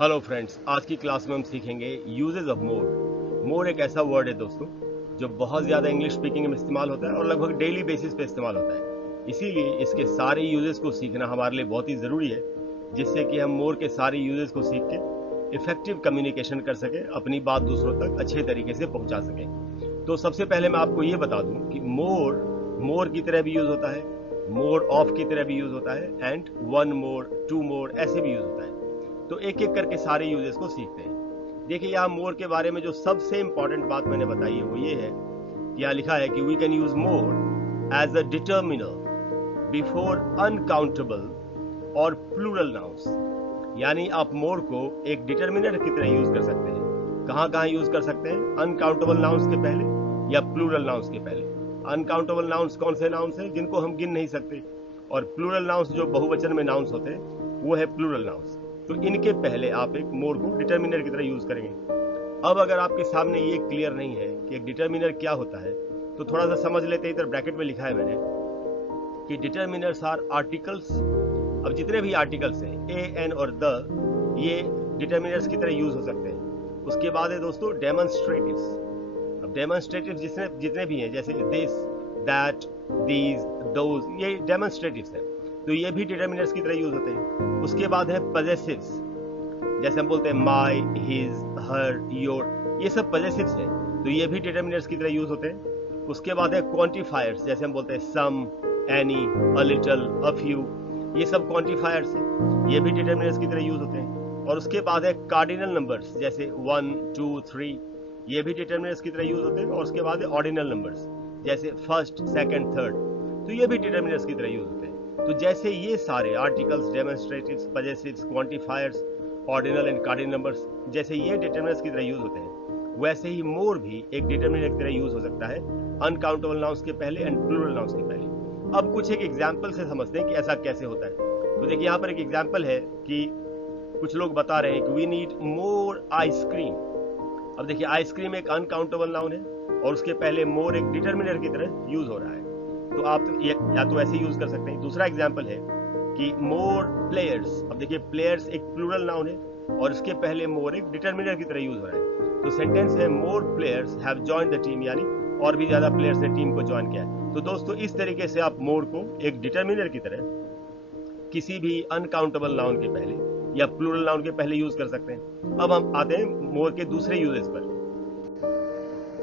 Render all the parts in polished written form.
Hello friends, आज की class में हम सीखेंगे यूजेस ऑफ मोर। मोर एक ऐसा वर्ड है दोस्तों जो बहुत ज़्यादा इंग्लिश स्पीकिंग में इस्तेमाल होता है और लगभग डेली बेसिस पे इस्तेमाल होता है। इसीलिए इसके सारे यूजेस को सीखना हमारे लिए बहुत ही ज़रूरी है, जिससे कि हम मोर के सारे यूजेस को सीख के इफेक्टिव कम्युनिकेशन कर सकें, अपनी बात दूसरों तक अच्छे तरीके से पहुंचा सकें। तो सबसे पहले मैं आपको ये बता दूं कि मोर मोर की तरह भी यूज़ होता है, मोर ऑफ की तरह भी यूज़ होता है, and one more, two more ऐसे भी यूज़ होता है। तो एक एक करके सारे यूजेस को सीखते हैं। देखिए, यहाँ मोर के बारे में जो सबसे इंपॉर्टेंट बात मैंने बताई है वो ये है कि यहाँ लिखा है कि we can use more as a determiner before uncountable और प्लूरल नाउन्स। यानी आप मोर को एक डिटर्मिनर की तरह यूज कर सकते हैं। कहाँ कहाँ यूज कर सकते हैं? अनकाउंटेबल नाउन्स के पहले या प्लूरल नाउन्स के पहले। अनकाउंटेबल नाउन्स कौन से नाउन्स हैं? जिनको हम गिन नहीं सकते। और प्लूरल नाउन्स जो बहुवचन में नाउन्स होते हैं वो है प्लूरल नाउन्स। तो इनके पहले आप एक मोर को डिटर्मिनर की तरह यूज करेंगे। अब अगर आपके सामने ये क्लियर नहीं है कि एक डिटर्मिनर क्या होता है, तो थोड़ा सा समझ लेते हैं। इधर ब्रैकेट में लिखा है मैंने कि डिटर्मिनर्स आर आर्टिकल्स। अब जितने भी आर्टिकल्स हैं ए, एन और द, ये डिटर्मिनर्स की तरह यूज हो सकते हैं। उसके बाद है दोस्तों डेमोन्स्ट्रेटिव्स। अब डेमोन्स्ट्रेटिव्स जितने भी हैं, जैसे दिस, दैट, दीज, दोज, ये डेमोन्स्ट्रेटिव्स हैं। तो ये भी डिटर्मिनर्स की तरह यूज होते हैं। उसके बाद है पजेसिव्स, जैसे हम बोलते हैं माई, हिज, हर, योर, ये सब पजेसिव्स हैं। तो ये भी डिटर्मिनर्स की तरह यूज होते हैं। उसके बाद है क्वांटिफायर्स, जैसे हम बोलते हैं some, any, a little, a few, ये सब क्वांटिफायर्स हैं। ये भी डिटर्मिनर्स की तरह यूज होते हैं। और उसके बाद है कार्डिनल नंबर्स, जैसे 1, 2, 3, ये भी डिटर्मिनर्स की तरह यूज होते हैं। और उसके बाद है ऑर्डिनल नंबर्स, जैसे फर्स्ट, सेकंड, थर्ड, तो ये भी डिटर्मिनर्स की तरह यूज होते हैं। तो जैसे ये सारे articles, demonstratives, possessives, quantifiers, ordinal and cardinal numbers, जैसे ये डिटर्मिनर्स की तरह यूज होते हैं, वैसे ही मोर भी एक डिटर्मिनर की तरह यूज हो सकता है, अनकाउंटेबल नाउन्स के पहले एंड प्लूरल नाउन्स के पहले। अब कुछ एक एग्जाम्पल से समझते हैं कि ऐसा कैसे होता है। तो देखिए, यहाँ पर एक एग्जाम्पल है कि कुछ लोग बता रहे हैं कि वी नीड मोर आइसक्रीम। अब देखिए, आइसक्रीम एक अनकाउंटेबल नाउन है और उसके पहले मोर एक डिटर्मिनर की तरह यूज हो रहा है। तो आप या तो ऐसे यूज कर सकते हैं। दूसरा एग्जाम्पल है कि मोर प्लेयर्स। अब देखिए, प्लेयर्स एक प्लूरल नाउन है और इसके पहले मोर एक डिटर्मिनर की तरह यूज हो रहा है। तो सेंटेंस है मोर players have joined the team, यानी और भी ज्यादा प्लेयर्स ने टीम को ज्वाइन किया है। तो दोस्तों, इस तरीके से आप मोर को एक डिटर्मिनर की तरह किसी भी अनकाउंटेबल नाउन के पहले या प्लूरल नाउन के पहले यूज कर सकते हैं। अब हम आते हैं मोर के दूसरे यूजेस पर।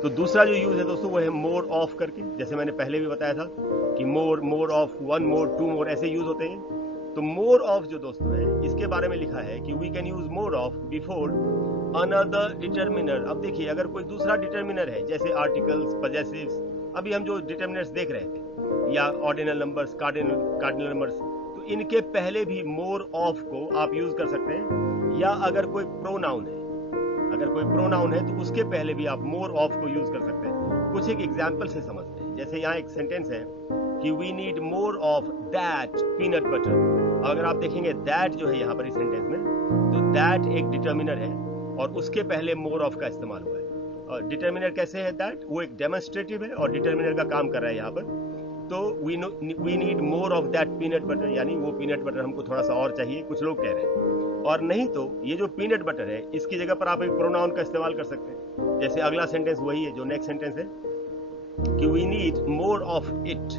तो दूसरा जो यूज है दोस्तों वो है मोर ऑफ करके। जैसे मैंने पहले भी बताया था कि more, more of, one more, two more ऐसे यूज होते हैं। तो मोर ऑफ जो दोस्तों है, इसके बारे में लिखा है कि we can use more of before another determiner. अब देखिए, अगर कोई दूसरा डिटर्मिनर है, जैसे आर्टिकल्स, पजेसिव्स, अभी हम जो डिटर्मिनर्स देख रहे थे, या ऑर्डिनल नंबर्स, कार्डिनल नंबर्स, तो इनके पहले भी मोर ऑफ को आप यूज कर सकते हैं। या अगर कोई प्रोनाउन है, अगर कोई प्रोनाउन है तो उसके पहले भी आप मोर ऑफ को यूज कर सकते हैं। कुछ एक एग्जाम्पल से समझते हैं। जैसे यहाँ एक सेंटेंस है कि we need more of that peanut butter. अगर आप देखेंगे दैट जो है यहाँ पर इस सेंटेंस में, तो दैट एक डिटर्मिनर है और उसके पहले मोर ऑफ का इस्तेमाल हुआ है। और डिटर्मिनर कैसे है? दैट वो एक डेमोन्स्ट्रेटिव है और डिटर्मिनर का काम कर रहा है यहाँ पर। तो we need more of that peanut butter, यानी वो पीनट बटर हमको थोड़ा सा और चाहिए, कुछ लोग कह रहे हैं। और नहीं तो ये जो पीनट बटर है, इसकी जगह पर आप एक प्रोनाउन का इस्तेमाल कर सकते हैं। जैसे अगला सेंटेंस वही है जो नेक्स्ट सेंटेंस है कि we need more of it.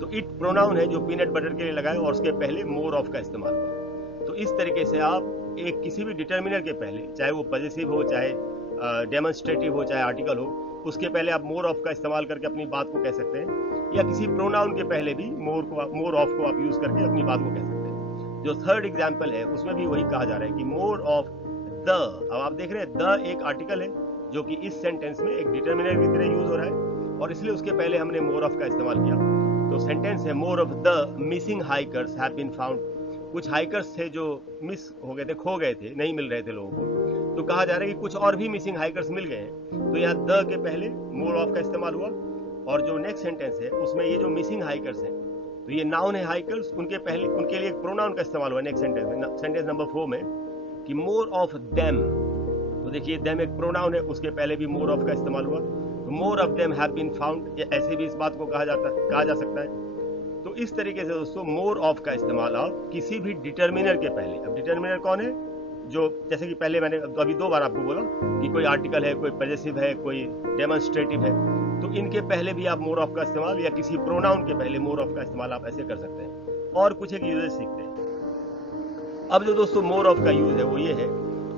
तो इट प्रोनाउन है जो पीनट बटर के लिए लगाए और उसके पहले मोर ऑफ का इस्तेमाल हुआ। तो इस तरीके से आप एक किसी भी डिटर्मिनर के पहले, चाहे वो पजेसिव हो, चाहे डेमोन्स्ट्रेटिव हो, चाहे आर्टिकल हो, उसके पहले आप मोर ऑफ का इस्तेमाल करके अपनी बात को कह सकते हैं। या किसी प्रोनाउन के पहले भी मोर ऑफ को आप यूज करके अपनी बात को कह सकते हैं। जो थर्ड एग्जाम्पल है उसमें भी वही कहा जा रहा है कि मोर ऑफ द। अब आप देख रहे हैं द एक आर्टिकल है जो कि इस सेंटेंस में एक डिटर्मिनर की तरह यूज हो रहा है और इसलिए उसके पहले हमने मोर ऑफ का इस्तेमाल किया। तो सेंटेंस है more of the missing hikers have been found. कुछ हाइकर्स थे जो मिस हो गए थे, खो गए थे, नहीं मिल रहे थे लोगों को। तो कहा जा रहा है कि कुछ और भी मिसिंग हाइकर्स मिल गए हैं। तो यहाँ द के पहले मोर ऑफ का इस्तेमाल हुआ। और जो नेक्स्ट सेंटेंस है उसमें ये जो मिसिंग हाइकर्स हैं, तो ये नाउन है हाइकर्स, उनके पहले उनके लिए एक प्रोनाउन का इस्तेमाल हुआ नेक्स्ट सेंटेंस में, सेंटेंस नंबर 4 में, कि मोर ऑफ देम। तो देखिए, देम एक प्रोनाउन है, उसके पहले भी मोर ऑफ का इस्तेमाल हुआ। तो more of them have been found, ऐसे भी इस बात को कहा जा सकता है। तो इस तरीके से दोस्तों मोर ऑफ का इस्तेमाल आप किसी भी डिटर्मिनर के पहले, अब डिटर्मिनर कौन है? जो जैसे कि पहले मैंने अभी 2 बार आपको बोला कि कोई आर्टिकल है, कोई पजेसिव है, कोई डेमोन्स्ट्रेटिव है, तो इनके पहले भी आप मोर ऑफ का इस्तेमाल या किसी प्रोनाउन के पहले मोर ऑफ का इस्तेमाल आप ऐसे कर सकते हैं। और कुछ एक यूजेस सीखते हैं। अब जो दोस्तों मोर ऑफ का यूज है वो ये है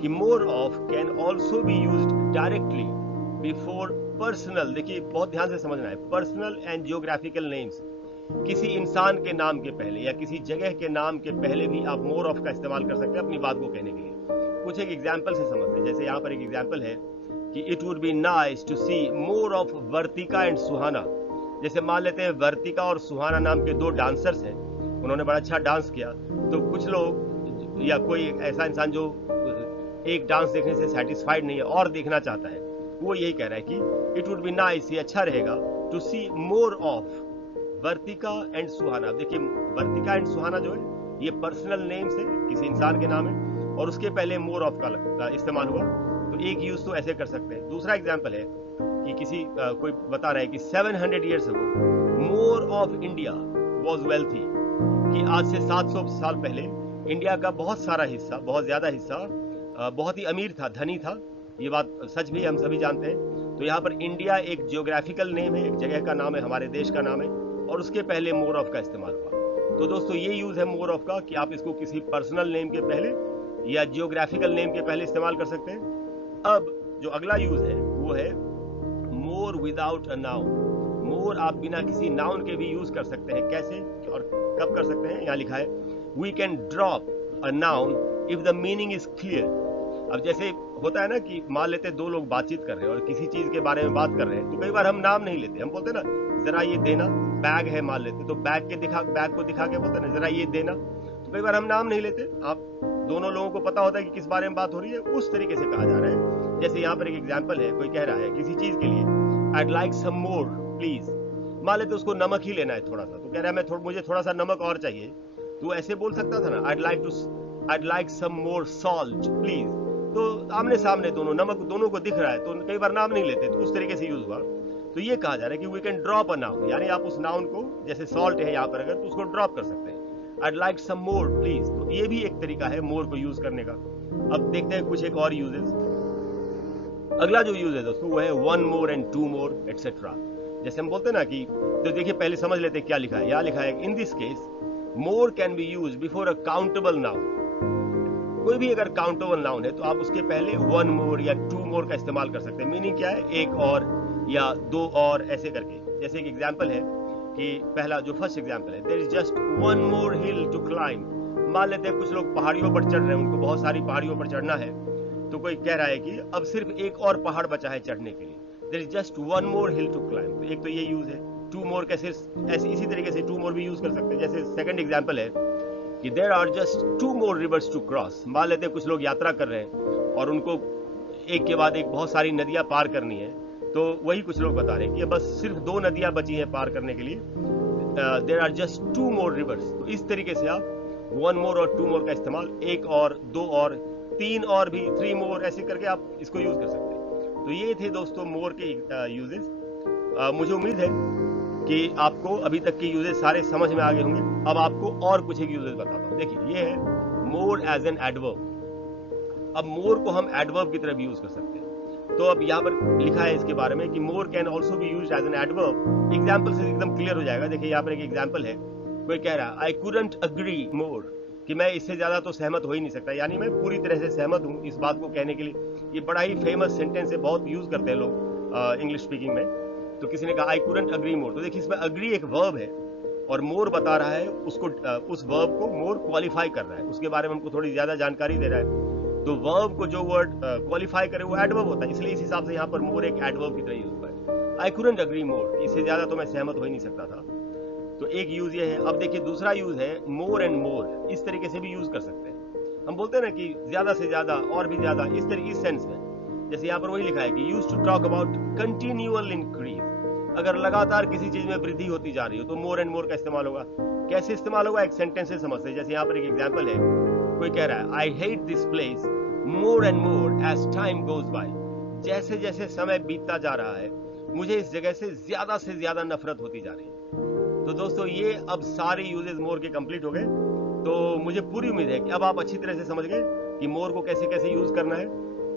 कि more of can also be used directly before personal, देखिए बहुत ध्यान से समझना है, पर्सनल एंड जियोग्राफिकल नेम्स, किसी इंसान के नाम के पहले या किसी जगह के नाम के पहले भी आप मोर ऑफ का इस्तेमाल कर सकते हैं अपनी बात को कहने के लिए। कुछ एक एग्जाम्पल से समझते हैं। जैसे यहाँ पर एक एग्जाम्पल है कि it would be nice to see more of Vartika and Suhana. जैसे मान लेते हैं वर्तिका और सुहाना नाम के 2 डांसर्स हैं, उन्होंने बड़ा अच्छा डांस किया, तो कुछ लोग या कोई ऐसा इंसान जो एक डांस देखने से सेटिस्फाइड नहीं है और देखना चाहता है, वो यही कह रहा है कि इट वुड बी नाइस, ये अच्छा रहेगा, to see more of Vartika and Suhana. देखिए वर्तिका एंड सुहाना जो है ये पर्सनल नेम्स है, किसी इंसान के नाम है, और उसके पहले मोर ऑफ का इस्तेमाल हुआ, तो एक यूज तो ऐसे कर सकते हैं। दूसरा एग्जांपल है कि किसी कोई बता रहा है कि 700 years ago more of India was wealthy, कि आज से 700 साल पहले इंडिया का बहुत सारा हिस्सा, बहुत ज्यादा हिस्सा बहुत ही अमीर था, धनी था। ये बात सच भी हम सभी जानते हैं। तो यहाँ पर इंडिया एक जियोग्राफिकल नेम है, एक जगह का नाम है, हमारे देश का नाम है, और उसके पहले मोर ऑफ का इस्तेमाल हुआ। तो दोस्तों ये यूज है मोर ऑफ का कि आप इसको किसी पर्सनल नेम के पहले या जियोग्राफिकल नेम के पहले इस्तेमाल कर सकते हैं। अब जो अगला यूज है वो है मोर विदाउट अ नाउन। मोर आप बिना किसी नाउन के भी यूज कर सकते हैं। कैसे और कब कर सकते हैं? यहाँ लिखा है we can drop a noun if the meaning is clear. अब जैसे होता है ना कि मान लेते 2 लोग बातचीत कर रहे हैं और किसी चीज के बारे में बात कर रहे हैं, तो कई बार हम नाम नहीं लेते, हम बोलते ना जरा ये देना, बैग है मान लेते, तो बैग को दिखा के बोलते ना जरा ये देना, तो कई बार हम नाम नहीं लेते। आप दोनों लोगों को पता होता है कि किस बारे में बात हो रही है, उस तरीके से कहा जा रहा है। जैसे यहाँ पर एक एग्जाम्पल है, कोई कह रहा है किसी चीज के लिए I'd like some more please, मान लेते उसको नमक ही लेना है थोड़ा सा, तो कह रहा है मुझे थोड़ा सा नमक और चाहिए, तो ऐसे बोल सकता था ना I'd like some more salt please. तो आमने सामने दोनों, नमक दोनों को दिख रहा है, तो कई बार नाम नहीं लेते, तो उस तरीके से यूज हुआ। तो ये कहा जा रहा है कि we can drop a noun, यानी आप उस नाउन को, जैसे सॉल्ट है यहाँ पर अगर, तो उसको ड्रॉप कर सकते हैं। I'd like some more please, तो ये भी एक तरीका है मोर को यूज करने का। अब देखते हैं कुछ एक और यूजेस। अगला जो यूज है दोस्तों वो है one more and two more etcetera. जैसे हम बोलते हैं ना कि, तो देखिए पहले समझ लेते हैं क्या लिखा है। यहाँ लिखा है in this case more can be use before a countable noun. कोई भी अगर काउंटेबल नाउन है तो आप उसके पहले वन मोर या टू मोर का इस्तेमाल कर सकते हैं। मीनिंग क्या है? एक और या 2 और ऐसे करके। जैसे एक एग्जांपल है कि पहला जो फर्स्ट एग्जांपल है, there is just one more hill to climb. मान लेते हैं कुछ लोग पहाड़ियों पर चढ़ रहे हैं, उनको बहुत सारी पहाड़ियों पर चढ़ना है, तो कोई कह रहा है कि अब सिर्फ एक और पहाड़ बचा है चढ़ने के लिए, there is just one more hill to climb. तो एक तो ये यूज है। टू मोर कैसे, ऐसे इसी तरीके से टू मोर भी यूज कर सकते हैं। जैसे सेकंड एग्जांपल है कि there are just 2 more rivers to cross। मान लेते हैं कुछ लोग यात्रा कर रहे हैं और उनको एक के बाद एक बहुत सारी नदियां पार करनी है, तो वही कुछ लोग बता रहे हैं कि बस सिर्फ 2 नदियां बची हैं पार करने के लिए, there are just 2 more rivers। तो इस तरीके से आप वन मोर और टू मोर का इस्तेमाल, एक और, 2 और, 3 और भी, 3 more ऐसे करके आप इसको यूज कर सकते हैं। तो ये थे दोस्तों मोर के यूजेस। मुझे उम्मीद है कि आपको अभी तक के यूजेस सारे समझ में आ गए होंगे। अब आपको और कुछ एक यूजेस बताता हूँ। देखिए ये है मोर एज एन एडवर्ब। अब मोर को हम एडवर्ब की तरह भी यूज कर सकते हैं। तो अब यहाँ पर लिखा है इसके बारे में कि more can also be used as an adverb. Example से एकदम क्लियर हो जाएगा। देखिए यहाँ पर एक एग्जाम्पल है, कोई कह रहा है आई कुडंट अग्री मोर, कि मैं इससे ज्यादा तो सहमत हो ही नहीं सकता, यानी मैं पूरी तरह से सहमत हूँ इस बात को कहने के लिए। ये बड़ा ही फेमस सेंटेंस है, बहुत यूज करते हैं लोग इंग्लिश स्पीकिंग में। तो किसी ने कहा आई कुडंट अग्री मोर, तो देखिए इसमें अग्री एक वर्ब है और मोर बता रहा है उसको, उस वर्ब को मोर क्वालिफाई कर रहा है, उसके बारे में हमको थोड़ी ज्यादा जानकारी दे रहा है। तो वर्ब को जो वर्ड क्वालिफाई करे वो एडवर्ब होता है, इसलिए इस हिसाब से यहाँ पर मोर एक एडवर्ब की तरह यूज हुआ है। आई कुडंट अग्री मोर, इससे ज्यादा तो मैं सहमत हो ही नहीं सकता था। तो एक यूज ये है। अब देखिए दूसरा यूज है मोर एंड मोर। इस तरीके से भी यूज कर सकते हैं। हम बोलते हैं ना कि ज्यादा से ज्यादा और भी ज्यादा, इस तरीके, इस सेंस में। जैसे यहाँ पर वही लिखा है कि use to talk about continual increase. अगर लगातार किसी चीज में वृद्धि होती जा रही हो तो मोर एंड मोर का इस्तेमाल होगा। कैसे इस्तेमाल होगा? एक सेंटेंस से समझते हैं। जैसे यहाँ पर एक एग्जांपल है, कोई कह रहा है I hate this place more and more as time goes by. जैसे जैसे समय बीतता जा रहा है मुझे इस जगह से ज्यादा नफरत होती जा रही है। तो दोस्तों ये अब सारे यूजेस मोर के कंप्लीट हो गए। तो मुझे पूरी उम्मीद है कि अब आप अच्छी तरह से समझ गए कि मोर को कैसे कैसे यूज करना है,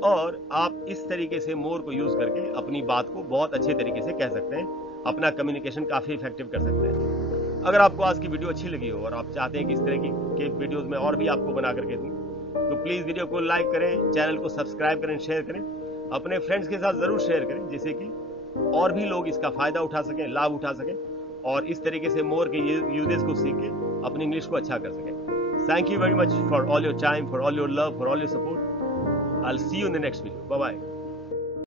और आप इस तरीके से मोर को यूज करके अपनी बात को बहुत अच्छे तरीके से कह सकते हैं, अपना कम्युनिकेशन काफी इफेक्टिव कर सकते हैं। अगर आपको आज की वीडियो अच्छी लगी हो और आप चाहते हैं कि इस तरह के वीडियोस में और भी आपको बना करके दूं, तो प्लीज वीडियो को लाइक करें, चैनल को सब्सक्राइब करें, शेयर करें, अपने फ्रेंड्स के साथ जरूर शेयर करें, जिससे कि और भी लोग इसका फायदा उठा सकें, लाभ उठा सकें, और इस तरीके से मोर के यूजेस को सीख के अपनी इंग्लिश को अच्छा कर सकें। Thank you very much for all your time, for all your love, for all your support. I'll see you in the next video. Bye bye.